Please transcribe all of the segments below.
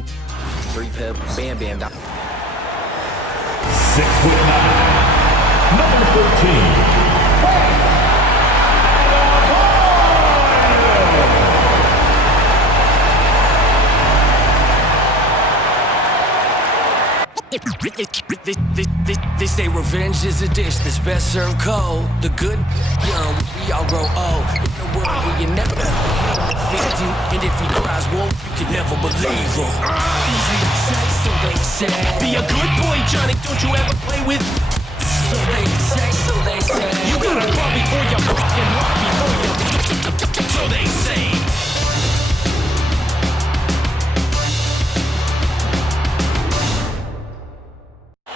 Three pep, bam, bam. 6'9", number 14. They say revenge is a dish that's best served cold. The good young, we all grow old. In a world where you never defeat you, and if he cries wolf, you can never believe him. Easy to say, so they say. Be a good boy, Johnny. Don't you ever play with. So they say, so they say. You gotta crawl before you fucking walk before you. So they say.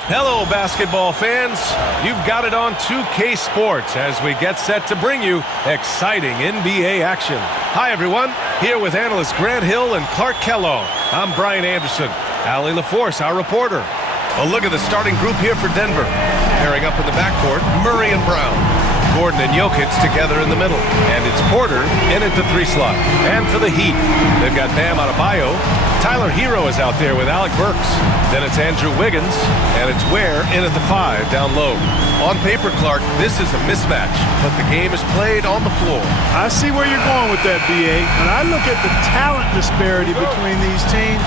Hello, basketball fans. You've got it on 2K Sports as we get set to bring you exciting NBA action. Hi, everyone. Here with analysts Grant Hill and Clark Kellogg. I'm Brian Anderson. Allie LaForce, our reporter. A look at the starting group here for Denver. Pairing up in the backcourt, Murray and Brown. Gordon and Jokic together in the middle. And it's Porter in at the 3 slot. And for the Heat, they've got Bam Adebayo. Tyler Hero is out there with Alec Burks. Then it's Andrew Wiggins. And it's Ware in at the 5 down low. On paper, Clark, this is a mismatch. But the game is played on the floor. I see where you're going with that, B.A. When I look at the talent disparity between these teams,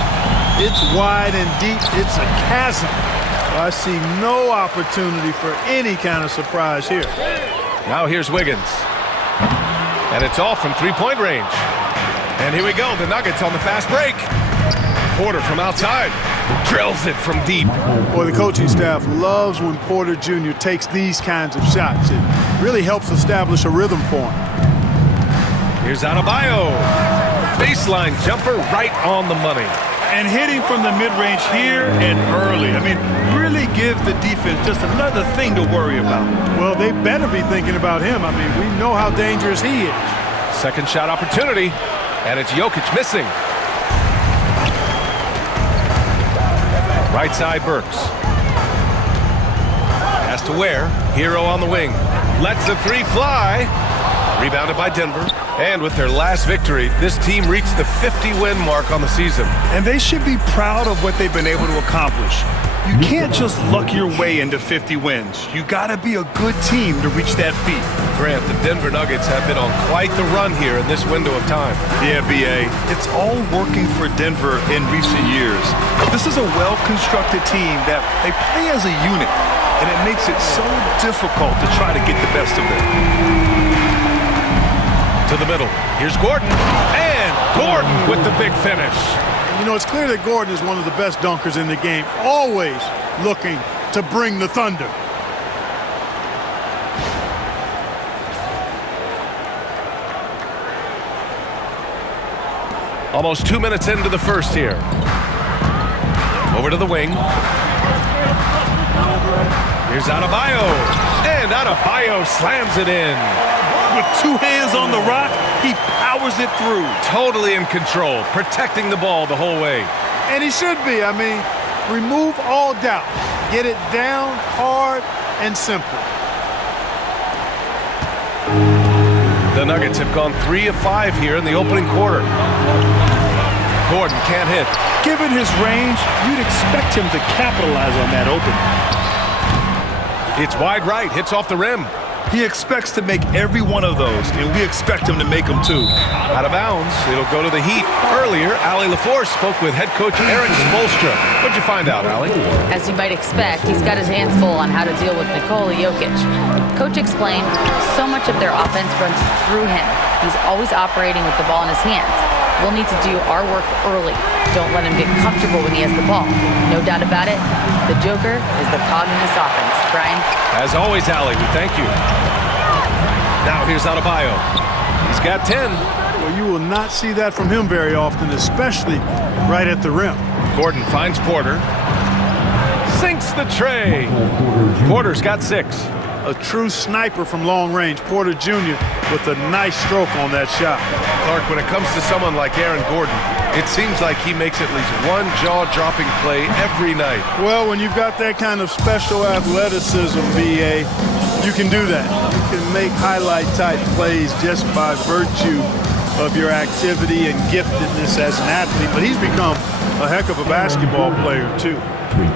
it's wide and deep. It's a chasm. I see no opportunity for any kind of surprise here. Now here's Wiggins. And it's off from three-point range. And here we go, the Nuggets on the fast break. Porter from outside. Drills it from deep. Boy, the coaching staff loves when Porter Jr. takes these kinds of shots. It really helps establish a rhythm for him. Here's Adebayo. Baseline jumper right on the money. And hitting from the mid-range here and early. I mean, really give the defense just another thing to worry about. Well, they better be thinking about him. I mean, we know how dangerous he is. Second shot opportunity, and it's Jokic missing. Right side, Burks. Pass to Ware. Hero on the wing. Lets the 3 fly. Rebounded by Denver. And with their last victory, this team reached the 50-win mark on the season. And they should be proud of what they've been able to accomplish. You can't just luck your way into 50 wins. You gotta be a good team to reach that feat. Grant, the Denver Nuggets have been on quite the run here in this window of time. Yeah, B.A., it's all working for Denver in recent years. This is a well-constructed team that they play as a unit, and it makes it so difficult to try to get the best of them. To the middle. Here's Gordon. And Gordon with the big finish. You know, it's clear that Gordon is one of the best dunkers in the game, always looking to bring the thunder. Almost 2 minutes into the first here. Over to the wing. Here's Adebayo. And Adebayo slams it in. With 2 hands on the rock, he powers it through. Totally in control, protecting the ball the whole way. And he should be. I mean, remove all doubt. Get it down hard and simple. The Nuggets have gone 3 of 5 here in the opening quarter. Gordon can't hit. Given his range, you'd expect him to capitalize on that opening. It's wide right, hits off the rim. He expects to make every one of those, and we expect him to make them too. Out of bounds, it'll go to the Heat. Earlier, Allie LaForce spoke with head coach Eric Spoelstra. What'd you find out, Allie? As you might expect, he's got his hands full on how to deal with Nikola Jokic. Coach explained so much of their offense runs through him. He's always operating with the ball in his hands. We'll need to do our work early. Don't let him get comfortable when he has the ball. No doubt about it, the Joker is the cog in this offense. Brian? As always, Allie, we thank you. Now here's Adebayo. He's got 10. Well, you will not see that from him very often, especially right at the rim. Gordon finds Porter. Sinks the tray. Porter's got 6. A true sniper from long range. Porter Jr. with a nice stroke on that shot. Clark, when it comes to someone like Aaron Gordon, it seems like he makes at least one jaw-dropping play every night. Well, when you've got that kind of special athleticism, B.A., you can do that. You can make highlight-type plays just by virtue of your activity and giftedness as an athlete. But he's become a heck of a basketball player, too.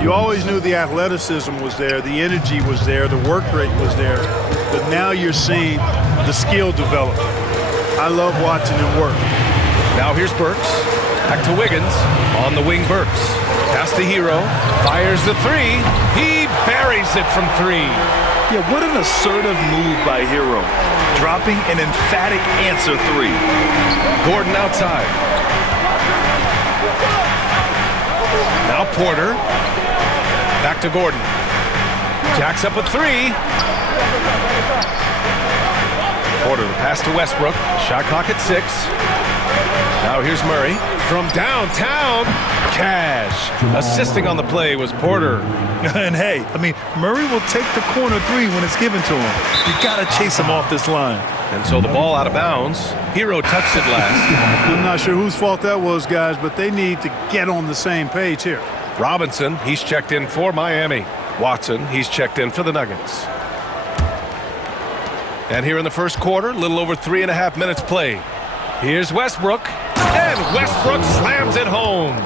You always knew the athleticism was there, the energy was there, the work rate was there, but now you're seeing the skill develop. I love watching him work. Now here's Burks. Back to Wiggins. On the wing, Burks. Pass to Hero. Fires the three. He buries it from three. Yeah, what an assertive move by Hero. Dropping an emphatic answer three. Gordon outside. Now Porter. Back to Gordon. Jacks up a three. Porter, the pass to Westbrook. Shot clock at 6. Now here's Murray. From downtown, Cash. Assisting on the play was Porter. And hey, I mean, Murray will take the corner three when it's given to him. You got to chase him off this line. And so the ball out of bounds. Hero touched it last. I'm not sure whose fault that was, guys, but they need to get on the same page here. Robinson, he's checked in for Miami. Watson, he's checked in for the Nuggets. And here in the first quarter, a little over 3.5 minutes played. Here's Westbrook, and Westbrook slams it home.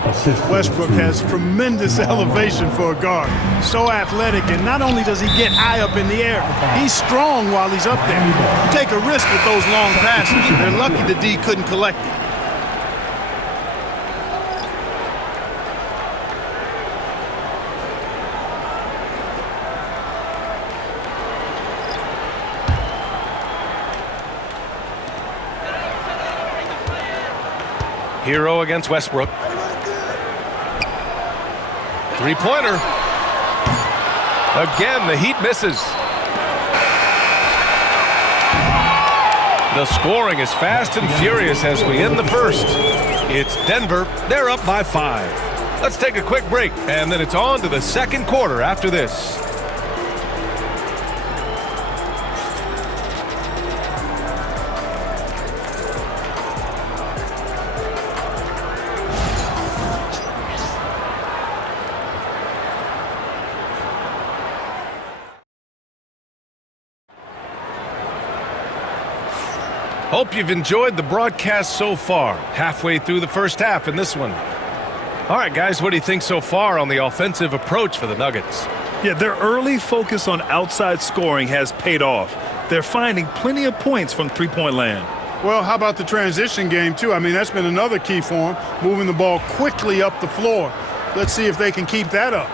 Westbrook has tremendous elevation for a guard. So athletic, and not only does he get high up in the air, he's strong while he's up there. You take a risk with those long passes. They're lucky the D couldn't collect it. Hero against Westbrook. Three-pointer. Again, the Heat misses. The scoring is fast and furious as we end the first. It's Denver. They're up by 5. Let's take a quick break, and then it's on to the second quarter after this. Hope you've enjoyed the broadcast so far. Halfway through the first half in this one. All right, guys, what do you think so far on the offensive approach for the Nuggets? Yeah, their early focus on outside scoring has paid off. They're finding plenty of points from three-point land. Well, how about the transition game, too? I mean, that's been another key for them, moving the ball quickly up the floor. Let's see if they can keep that up.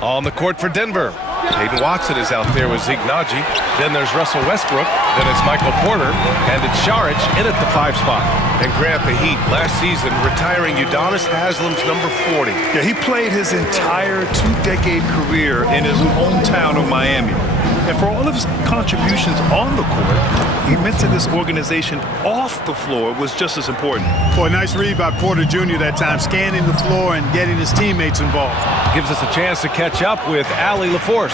On the court for Denver. Hayden Watson is out there with Ignaji. Then there's Russell Westbrook. Then it's Michael Porter. And it's Šarić in at the 5 spot. And Grant, the Heat last season retiring Udonis Haslem's number 40. Yeah, he played his entire 2-decade career in his hometown of Miami. And for all of his contributions on the court, he meant to this organization off the floor was just as important. Boy, nice read by Porter Jr. that time, scanning the floor and getting his teammates involved. Gives us a chance to catch up with Allie LaForce.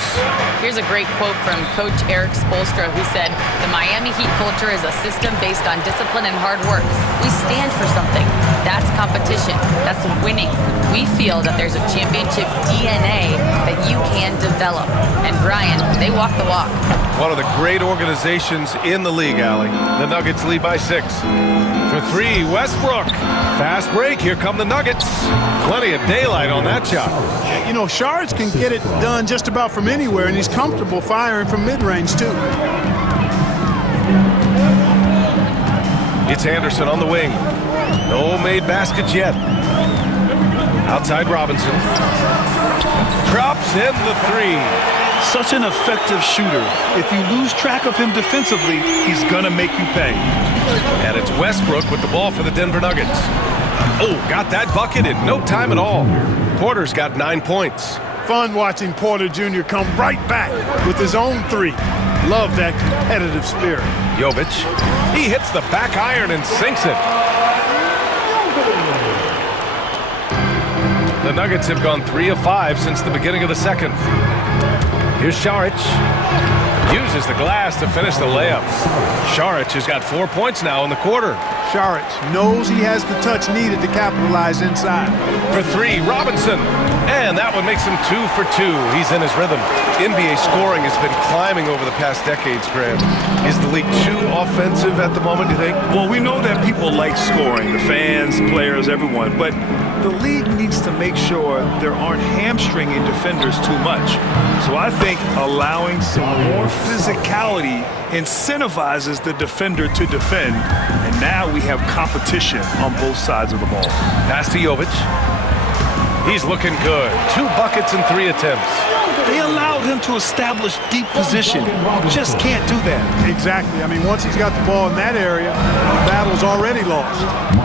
Here's a great quote from Coach Eric Spoelstra, who said, "The Miami Heat culture is a system based on discipline and hard work. We stand for something. That's competition. That's winning. We feel that there's a championship DNA that you can develop." And Brian, they walk the walk. One of the great organizations in the league, Allie. The Nuggets lead by 6. For 3, Westbrook. Fast break. Here come the Nuggets. Plenty of daylight on that shot. You know, Šarić can get it done just about from anywhere, and he's comfortable firing from mid-range, too. It's Anderson on the wing. No made baskets yet. Outside Robinson. Drops in the 3. Such an effective shooter. If you lose track of him defensively, he's gonna make you pay. And it's Westbrook with the ball for the Denver Nuggets. Oh, got that bucket in no time at all. Porter's got 9 points. Fun watching Porter Jr. come right back with his own 3. Love that competitive spirit. Jovic, he hits the back iron and sinks it. The Nuggets have gone 3 of 5 since the beginning of the second. Here's Šarić. Uses the glass to finish the layup. Šarić has got 4 points now in the quarter. Saric knows he has the touch needed to capitalize inside. For three, Robinson. And that one makes him 2 for 2. He's in his rhythm. NBA scoring has been climbing over the past decades, Graham. Is the league too offensive at the moment, do you think? Well, we know that people like scoring, the fans, players, everyone, but the league needs to make sure there aren't hamstringing defenders too much. So I think allowing some more physicality incentivizes the defender to defend, and now we have competition on both sides of the ball. Pass to Jovic. He's looking good. 2 buckets in 3 attempts. They allowed him to establish deep position. Just can't do that. Exactly. I mean, once he's got the ball in that area, the battle's already lost.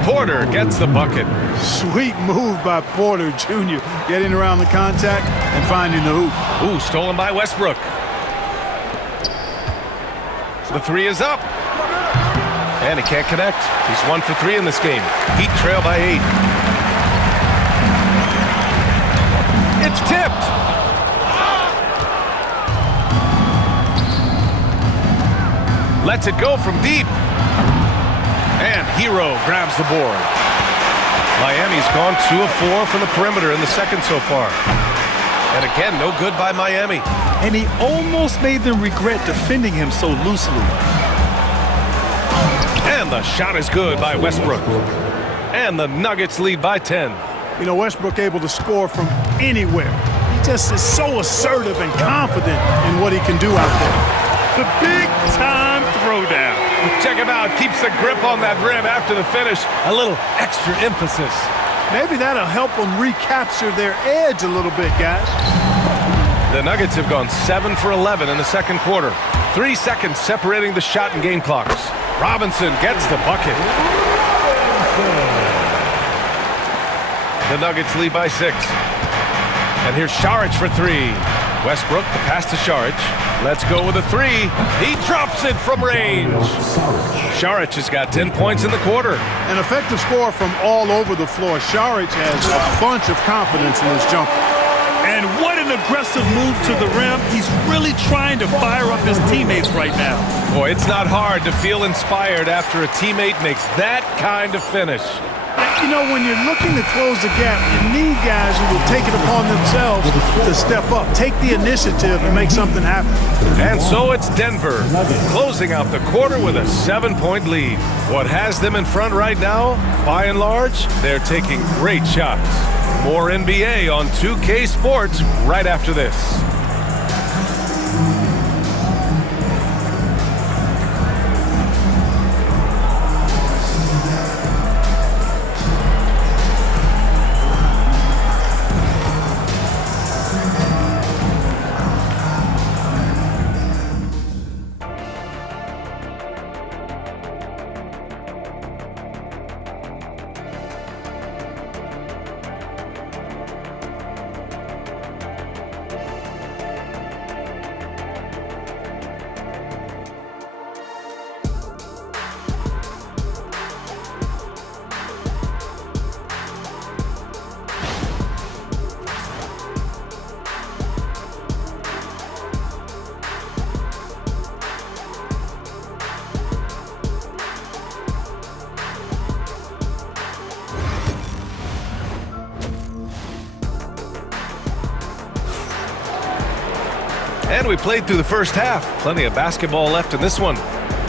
Porter gets the bucket. Sweet move by Porter Jr. getting around the contact and finding the hoop. Ooh, stolen by Westbrook. The 3 is up. And he can't connect. He's 1 for 3 in this game. Heat trail by 8. It's tipped. Lets it go from deep. And Hero grabs the board. Miami's gone 2 of 4 from the perimeter in the second so far. And again, no good by Miami. And he almost made them regret defending him so loosely. And the shot is good by Westbrook. And the Nuggets lead by 10. You know, Westbrook able to score from anywhere. He just is so assertive and confident in what he can do out there. The big-time throwdown. Check him out. Keeps the grip on that rim after the finish. A little extra emphasis. Maybe that'll help them recapture their edge a little bit, guys. The Nuggets have gone 7 for 11 in the second quarter. 3 seconds separating the shot and game clocks. Robinson gets the bucket. The Nuggets lead by 6. And here's Saric for 3. Westbrook, the pass to Saric. Let's go with a 3. He drops it from range. Saric has got 10 points in the quarter. An effective score from all over the floor. Saric has a bunch of confidence in his jumper. And what an aggressive move to the rim. He's really trying to fire up his teammates right now. Boy, it's not hard to feel inspired after a teammate makes that kind of finish. You know, when you're looking to close the gap, you need guys who will take it upon themselves to step up, take the initiative, and make something happen. And so it's Denver, closing out the quarter with a 7-point lead. What has them in front right now? By and large, they're taking great shots. More NBA on 2K Sports right after this. And we played through the first half. Plenty of basketball left in this one.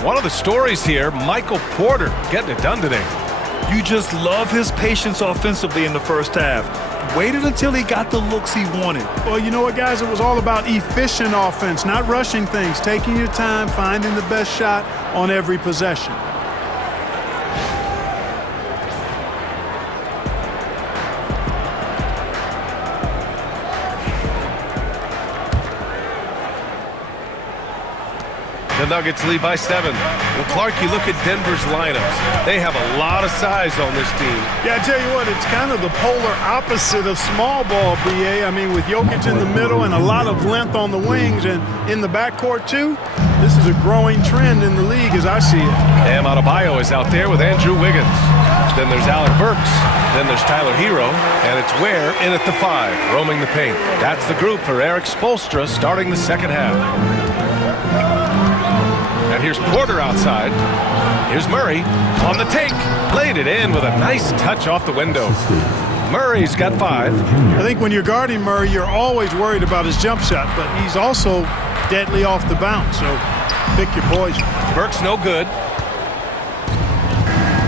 One of the stories here, Michael Porter getting it done today. You just love his patience offensively in the first half. Waited until he got the looks he wanted. Well, you know what, guys? It was all about efficient offense, not rushing things, taking your time, finding the best shot on every possession. The Nuggets lead by 7. Well, Clark, you look at Denver's lineups. They have a lot of size on this team. Yeah, I tell you what, it's kind of the polar opposite of small ball, BA. I mean, with Jokic in the middle and a lot of length on the wings and in the backcourt, too, this is a growing trend in the league as I see it. Bam Adebayo is out there with Andrew Wiggins. Then there's Alec Burks. Then there's Tyler Hero. And it's Ware in at the 5, roaming the paint. That's the group for Eric Spoelstra starting the second half. And Here's Porter outside. Here's Murray on the take. Laid it in with a nice touch off the window. Murray's got 5. I think when you're guarding Murray, you're always worried about his jump shot, but he's also deadly off the bounce, so pick your poison. Burke's no good.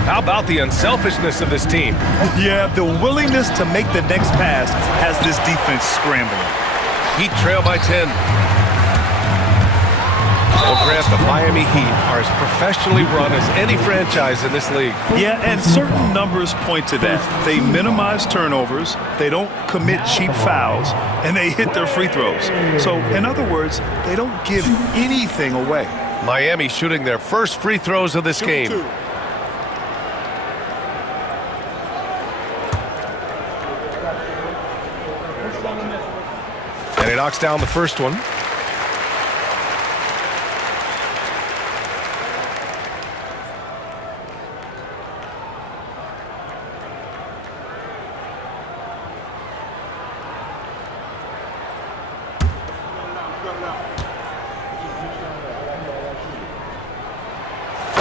How about the unselfishness of this team? Yeah, the willingness to make the next pass has this defense scrambling. Heat trail by 10. Well, Grant, the Miami Heat are as professionally run as any franchise in this league. Yeah, and certain numbers point to that. They minimize turnovers, they don't commit cheap fouls, and they hit their free throws. So, in other words, they don't give anything away. Miami shooting their first free throws of this game. And he knocks down the first one.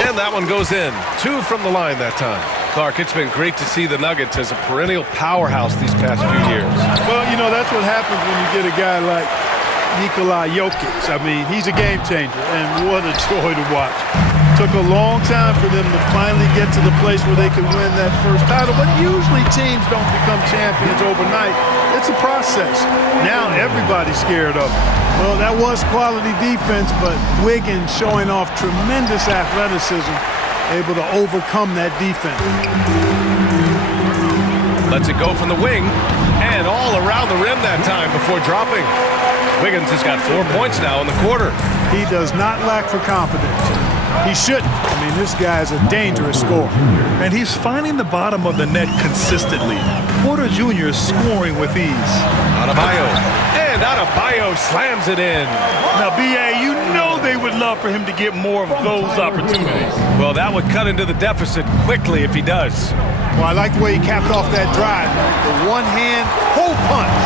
And that one goes in. 2 from the line that time. Clark, it's been great to see the Nuggets as a perennial powerhouse these past few years. Well, you know, that's what happens when you get a guy like Nikola Jokic. I mean, he's a game changer, and what a joy to watch. Took a long time for them to finally get to the place where they could win that first title, but usually teams don't become champions overnight. It's a process. Now everybody's scared of him. Well, that was quality defense, but Wiggins showing off tremendous athleticism, able to overcome that defense. Lets it go from the wing, and all around the rim that time before dropping. Wiggins has got 4 points now in the quarter. He does not lack for confidence. He shouldn't. I mean, this guy's a dangerous scorer. And he's finding the bottom of the net consistently. Porter Jr. is scoring with ease. Adebayo. And Adebayo slams it in. Now, B.A., you know they would love for him to get more of those opportunities. Well, that would cut into the deficit quickly if he does. Well, I like the way he capped off that drive. The one-hand hole punch.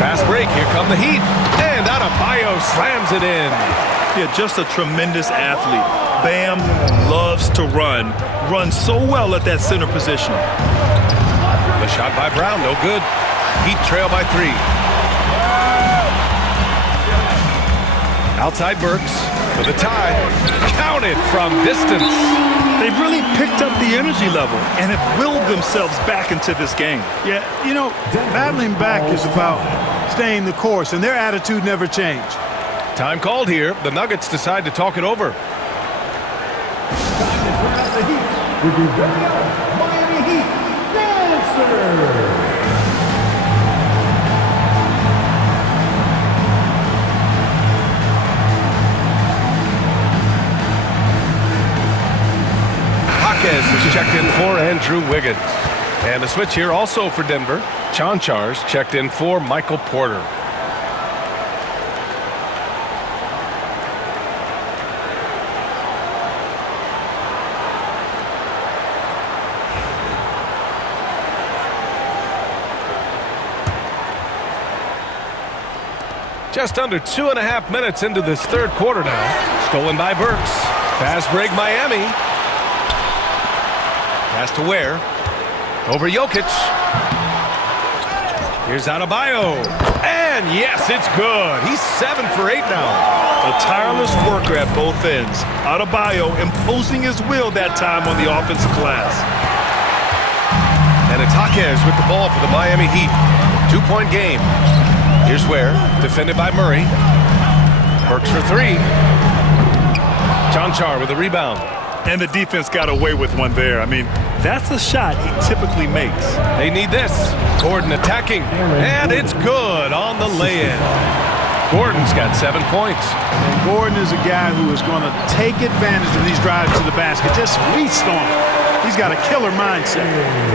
Fast break. Here come the Heat. And Adebayo slams it in. Yeah, just a tremendous athlete. Bam loves to run. Runs so well at that center position. The shot by Brown, no good. Heat trail by 3. Outside Burks for the tie. Counted from distance. They've really picked up the energy level and have willed themselves back into this game. Yeah, you know, battling back is about staying the course, and their attitude never changed. Time called here. The Nuggets decide to talk it over. With your very own Miami Heat dancer. Is checked in for Andrew Wiggins. And the switch here also for Denver. Chanchar's checked in for Michael Porter. Just under 2.5 minutes into this third quarter now. Stolen by Burks. Fast break Miami. Pass to Ware. Over Jokic. Here's Adebayo. And yes, it's good. He's 7 for 8 now. A tireless worker at both ends. Adebayo imposing his will that time on the offensive glass. And it's Jaquez with the ball for the Miami Heat. 2-point game. Here's Ware, defended by Murray. Burks for 3. Chanchar with the rebound. And the defense got away with one there. I mean, that's a shot he typically makes. They need this. Gordon attacking. And it's good on the lay-in. Gordon's got 7 points. And Gordon is a guy who is going to take advantage of these drives to the basket. Just feast on him. He's got a killer mindset.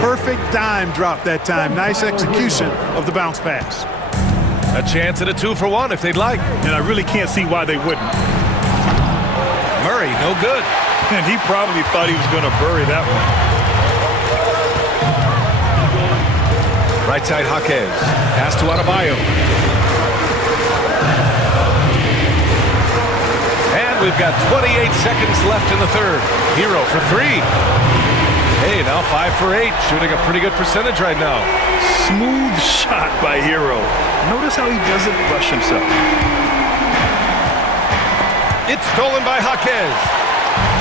Perfect dime drop that time. Nice execution of the bounce pass. A chance at a 2-for-1 if they'd like. And I really can't see why they wouldn't. Murray, no good. And he probably thought he was going to bury that one. Right side Jaquez. Pass to Adebayo. And we've got 28 seconds left in the third. Hero for three. Hey, now 5 for 8, shooting a pretty good percentage right now. Smooth shot by Hero. Notice how he doesn't rush himself. It's stolen by Jaquez.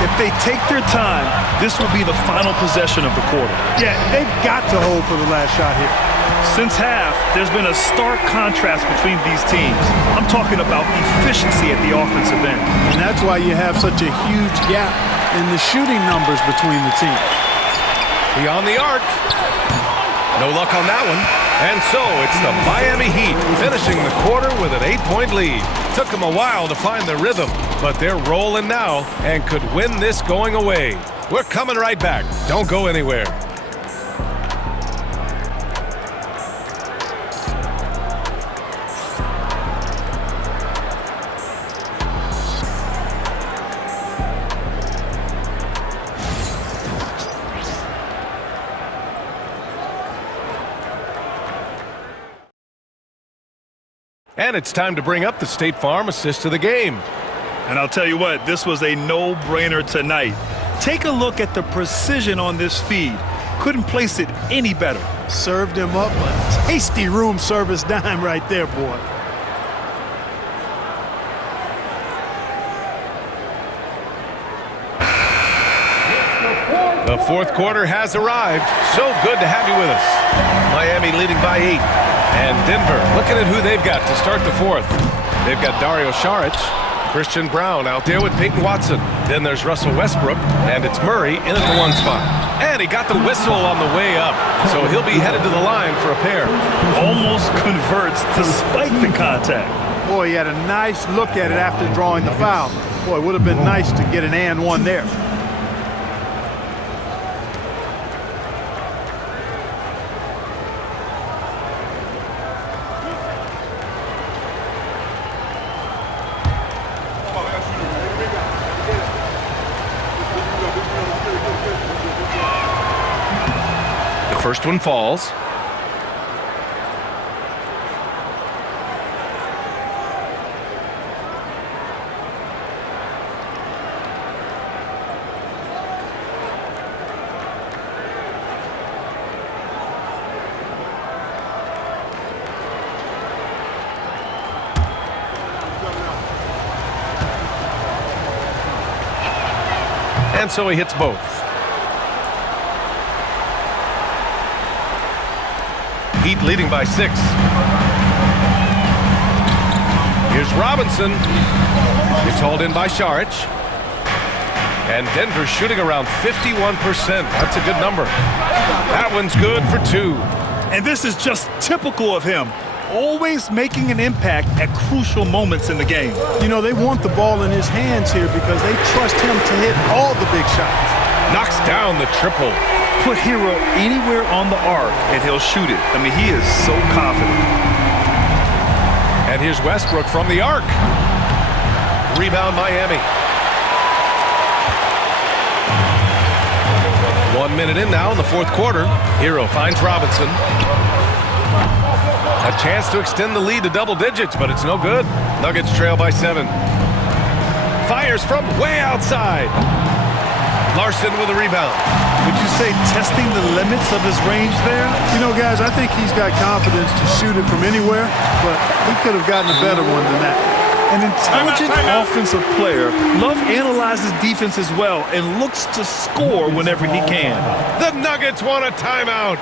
If they take their time, this will be the final possession of the quarter. Yeah, they've got to hold for the last shot here. Since half, there's been a stark contrast between these teams. I'm talking about efficiency at the offensive end. And that's why you have such a huge gap in the shooting numbers between the teams. Beyond the arc. No luck on that one. And so it's the Miami Heat finishing the quarter with an 8-point lead. Took them a while to find their rhythm, but they're rolling now and could win this going away. We're coming right back. Don't go anywhere. And it's time to bring up the State Farm assist of the game. And I'll tell you what, this was a no-brainer tonight. Take a look at the precision on this feed. Couldn't place it any better. Served him up a tasty room service dime right there, boy. The fourth quarter has arrived. So good to have you with us. Miami leading by 8. And Denver looking at who they've got to start the fourth. They've got Dario Saric, Christian Brown out there with Peyton Watson. Then there's Russell Westbrook, and it's Murray in at the 1 spot. And he got the whistle on the way up, so he'll be headed to the line for a pair. Almost converts despite the contact. Boy, he had a nice look at it after drawing the foul. Boy, it would have been nice to get an and one there. First one falls. And so he hits both. Heat leading by 6. Here's Robinson. It's hauled in by Saric. And Denver shooting around 51%. That's a good number. That one's good for 2. And this is just typical of him. Always making an impact at crucial moments in the game. You know, they want the ball in his hands here because they trust him to hit all the big shots. Knocks down the triple. Put Hero anywhere on the arc and he'll shoot it. I mean, he is so confident. And here's Westbrook from the arc. Rebound Miami. 1 minute in now in the fourth quarter. Hero finds Robinson. A chance to extend the lead to double digits, but it's no good. Nuggets trail by 7. Fires from way outside. Larson with a rebound. Would you say testing the limits of his range there? You know, guys, I think he's got confidence to shoot it from anywhere, but he could have gotten a better one than that. An intelligent offensive player, Love analyzes defense as well and looks to score whenever he can. The Nuggets want a timeout.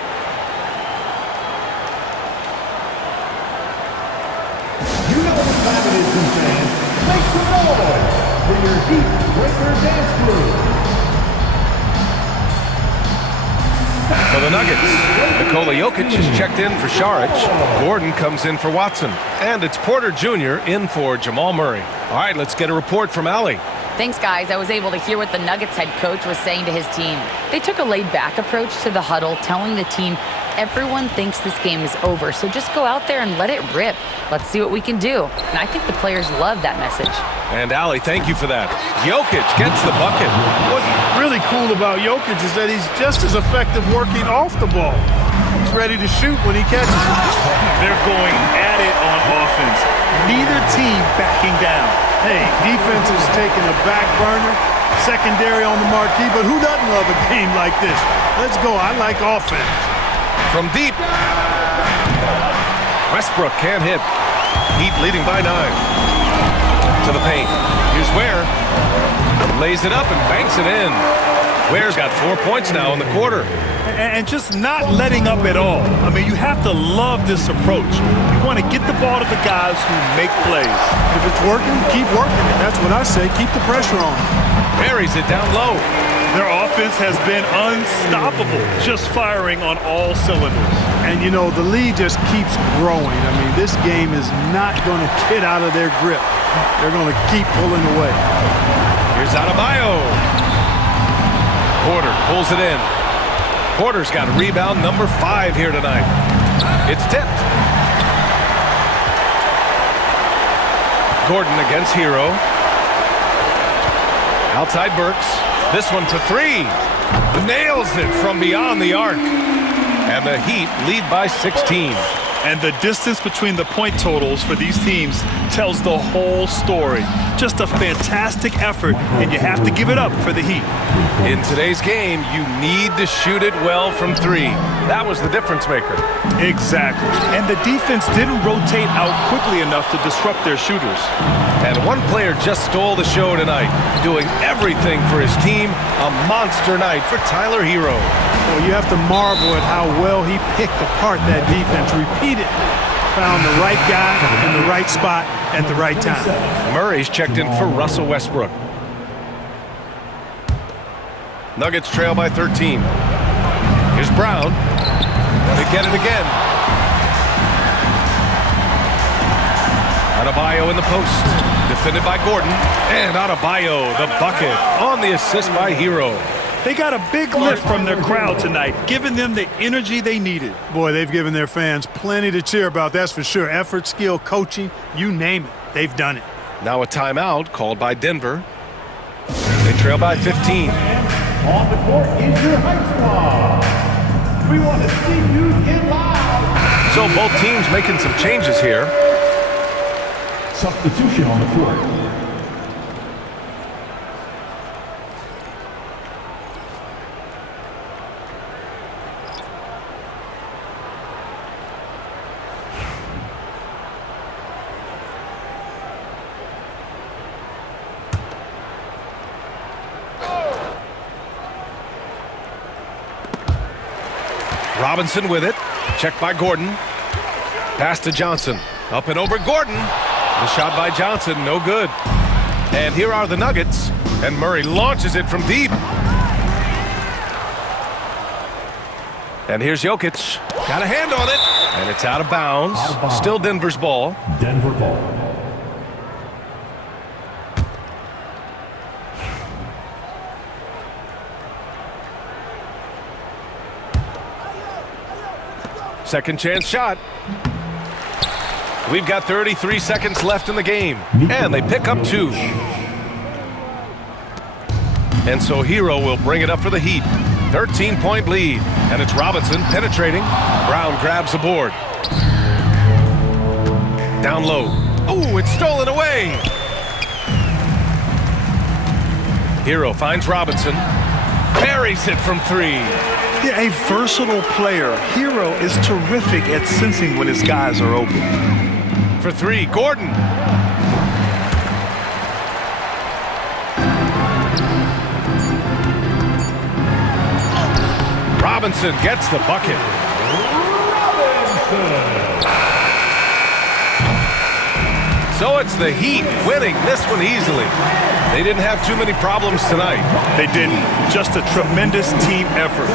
You know what time it is, fans. Make some noise for your Heat Breaker Dance Crew. For the Nuggets, Nikola Jokic is checked in for Saric. Gordon comes in for Watson. And it's Porter Jr. in for Jamal Murray. All right, let's get a report from Allie. Thanks, guys. I was able to hear what the Nuggets head coach was saying to his team. They took a laid-back approach to the huddle, telling the team everyone thinks this game is over, so just go out there and let it rip. Let's see what we can do. And I think the players love that message. And Allie, thank you for that. Jokic gets the bucket. What's really cool about Jokic is that he's just as effective working off the ball. He's ready to shoot when he catches it. They're going at it on offense. Neither team backing down. Hey, defense is taking a back burner, secondary on the marquee, but who doesn't love a game like this? Let's go. I like offense. From deep. Westbrook can't hit. Heat leading by 9. To the paint. Here's Ware. Lays it up and banks it in. Ware's got 4 points now in the quarter. And just not letting up at all. I mean, you have to love this approach. You want to get the ball to the guys who make plays. If it's working, keep working it. That's what I say. Keep the pressure on. Buries it down low. Their offense has been unstoppable, just firing on all cylinders. And, you know, the lead just keeps growing. I mean, this game is not going to get out of their grip. They're going to keep pulling away. Here's Adebayo. Porter pulls it in. Porter's got rebound number 5 here tonight. It's tipped. Gordon against Hero. Outside Burks. This one for 3. Nails it from beyond the arc. And the Heat lead by 16. And the distance between the point totals for these teams tells the whole story. Just a fantastic effort, and you have to give it up for the Heat. In today's game, you need to shoot it well from 3. That was the difference maker. Exactly. And the defense didn't rotate out quickly enough to disrupt their shooters. And one player just stole the show tonight, doing everything for his team. A monster night for Tyler Hero. Well, you have to marvel at how well he picked apart that defense. Repeated. Found the right guy in the right spot at the right time. Murray's checked in for Russell Westbrook. Nuggets trail by 13. Here's Brown. They get it again. Adebayo in the post. Defended by Gordon. And Adebayo, the bucket, on the assist by Hero. They got a big lift from their crowd tonight, giving them the energy they needed. Boy, they've given their fans plenty to cheer about, that's for sure. Effort, skill, coaching, you name it. They've done it. Now a timeout called by Denver. They trail by 15. On the court is your high squad. We want to see you get loud. So both teams making some changes here. Substitution on the court. Robinson with it. Checked by Gordon. Pass to Johnson. Up and over Gordon. The shot by Johnson, no good. And here are the Nuggets. And Murray launches it from deep. And here's Jokic. Got a hand on it. And it's out of bounds. Still Denver's ball. Denver ball. Second chance shot. We've got 33 seconds left in the game. And they pick up 2. And so Hero will bring it up for the Heat. 13-point lead. And it's Robinson penetrating. Brown grabs the board. Down low. Oh, it's stolen away. Hero finds Robinson. Buries it from 3. Yeah, a versatile player. Hero is terrific at sensing when his guys are open. For 3, Gordon. Robinson gets the bucket. So it's the Heat winning this one easily. They didn't have too many problems tonight. They didn't. Just a tremendous team effort.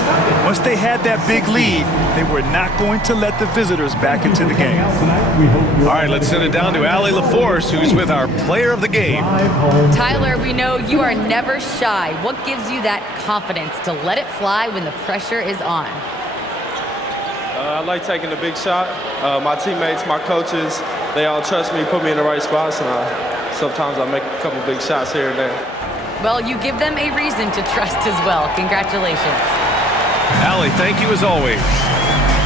Once they had that big lead, they were not going to let the visitors back into the game. All right, let's send it down to Allie LaForce, who's with our player of the game. Tyler, we know you are never shy. What gives you that confidence to let it fly when the pressure is on? I like taking the big shot. My teammates, my coaches, they all trust me, put me in the right spots, and sometimes I make a couple big shots here and there. Well, you give them a reason to trust as well. Congratulations. Allie, thank you as always.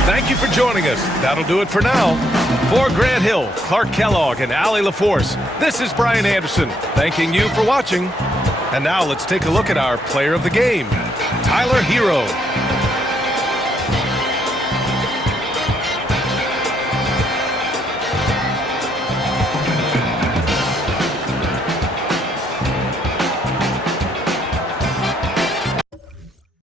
Thank you for joining us. That'll do it for now. For Grant Hill, Clark Kellogg, and Allie LaForce, this is Brian Anderson, thanking you for watching. And now let's take a look at our player of the game, Tyler Hero.